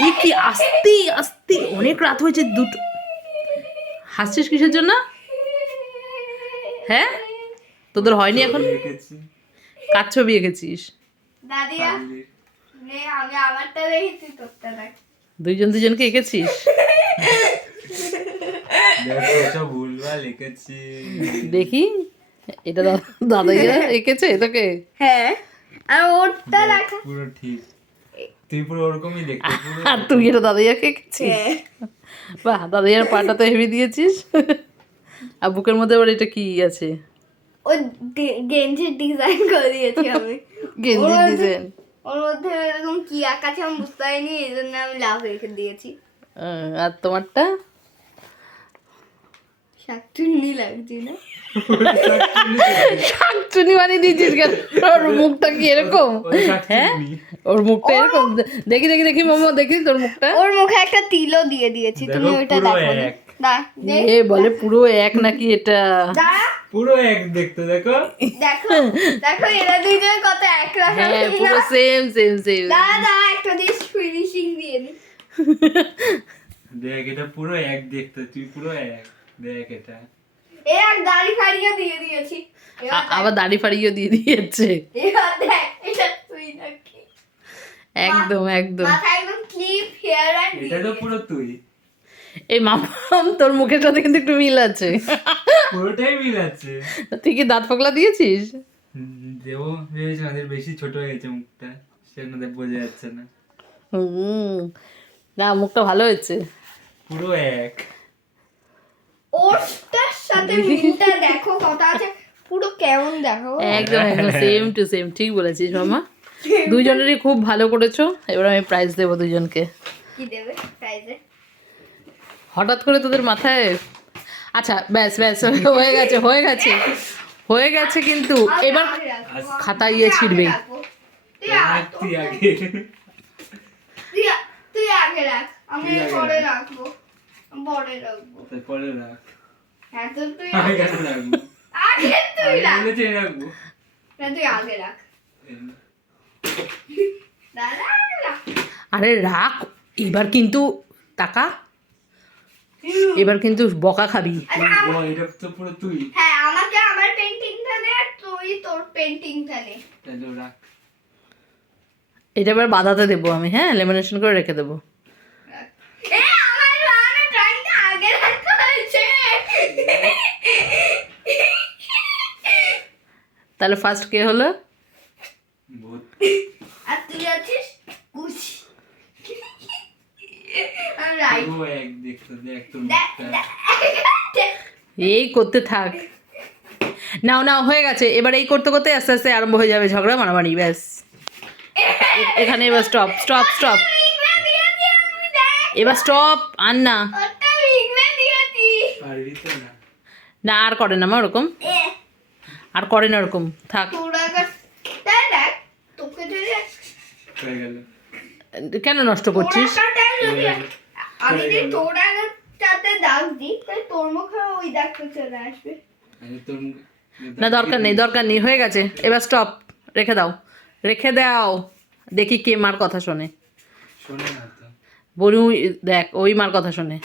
এ কি আস্তে আস্তে, অনেক রাত হয়েছে, দুটো। হাসছিস কিসের জন্য? হ্যাঁ, তোদের হয়নি এখন? কার ছবি এঁকেছিস? দাদিয়া নে আমি আমারটা দেখেছি, তোরটা দেখ। দুইজন দুজনকে এঁকেছিস? দেখো সব ভুলভাল লিখেছি। দেখি, এটা দাদাইয়া এঁকেছে তোকে? হ্যাঁ, আর ওরটা দেখা পুরো ঠিক, তুই পুরো ওরকমই দেখতে পুরো। আর তুই এটা দাদাইয়াকে এঁকেছিস? বাহ, দাদাইয়ার পাটা তো হেভি দিয়েছিস। আর বুকের মধ্যে আবার এটা কি আছে? ও গেঞ্জির ডিজাইন করে দিয়েছি আমি। গেঞ্জির ডিজাইন। ওর মধ্যে এরকম কি আঁকা আছে আমি বুঝতে পারিনি, এই জন্য আমি লাভ রেখে দিয়েছি। আর তোমারটা? শাকচুন্নি লাগছে না? শাকচুনি বানিয়ে দিয়েছিস কেন? ওর মুখটা কি এরকম? হ্যাঁ, ওর মুখটা এরকম। দেখি দেখি দেখি মামা, দেখি তোর মুখটা। ওর মুখে একটা তিলও দিয়ে দিয়েছি, তুমি দেখো, ওইটা পুরো দেখো। এক। এ বলে পুরো এক নাকি এটা? পুরো এক দেখতে, দেখো দেখো দেখো এরা দুইজন কত এক রকম। হ্যাঁ, পুরো সেম সেম সেম। দাদা একটা দিয়ে ফিনিশিং দিয়ে নি। দেখ, এটা পুরো এক দেখতে, তুই পুরো এক দেখ এটা। এক দাড়ি ফাড়িও দিয়ে দিয়েছি। আবার দাড়ি ফাড়িও দিয়ে দিয়েছে। এবার দেখ এটা তুই নাকি? একদম একদম। মাথায় একদম ক্লিপ হেয়ার আর এটা তো পুরো তুই, এই মামাম, তোর মুখের সাথে কিন্তু একটু মিল আছে। পুরোটাই মিল আছে। তুই কি দাঁত ফোকলা দিয়েছিস? দেবো ভেবেছি, আমাদের বেশি ছোট হয়ে গেছে মুখটা, সেজন্য বোঝা যাচ্ছে না। না, মুখটা ভালো হয়েছে। পুরো এক। ওরটার সাথে মিলটা দেখো কত আছে, পুরো কেমন দেখো। একদম একদম সেম টু সেম, ঠিক বলেছিস মামা। দুজনেরই খুব ভালো করেছো। এবার আমি প্রাইজ দেবো দুজনকে। কি দেবে প্রাইজে? হঠাৎ করে তোদের মাথায়? আচ্ছা, ব্যাস ব্যাস, হয়ে গেছে হয়ে গেছে হয়ে গেছে, কিন্তু এবার খাতা ইয়ে ছিঁড়বেই। তুই আগে, তুই আগে রাখ, আমি পরে রাখবো। পরে রাখবো। পরে রাখ। হ্যাঁ তো তুই আমি কেন রাখবো? আগে তুই রাখ। আমি বলেছি রাখবো। না তুই আগে রাখ। দাদা আগে রাখ। আরে রাখ, এবার কিন্তু টাকা, এবার কিন্তু বকা খাবি। এটা তো পুরো তুই। হ্যাঁ, আমাকে আমার পেন্টিংটা দে আর তুই তোর পেন্টিংটা নে। তাহলে রাখ। এটা এবার বাঁধাতে দেবো আমি, হ্যাঁ, লেমিনেশন করে রেখে দেবো। এ আমার বানানো ড্রয়িংটা আগে রাখতে হয়েছে। তাহলে ফার্স্ট কে হলো? ভূত। আর তুই আছিস কুশ। আমি রাইট। পুরো এক দেখতে, দেখ তোর দেখ, মুখটা। এই করতে থাক। নাও নাও, হয়ে গেছে। এবার এই করতে করতে আস্তে আস্তে আরম্ভ হয়ে যাবে ঝগড়া মারামারি। ব্যাস, এখানে এবার স্টপ স্টপ স্টপ। এবার স্টপ। আর না ওটা লিখলে দিয়েছি। পারবি তো না? না, আর করে না মা ওরকম, আর করে না ওরকম, থাক। তোরা তাই দেখ তোকে যদি হয়ে গেল। কেন নষ্ট করছিস? আমি যদি তোরা সাথে দাগ দিই তাহলে তোর মুখে ওই দাগটা চলে আসবে। আরে তোর না, দরকার নেই দরকার নেই, হয়ে গেছে। এবার স্টপ, রেখে দাও রেখে দাও। দেখি কে মার কথা শোনে। শোনে না তো। বলু, দেখ ওই মার কথা শোনে।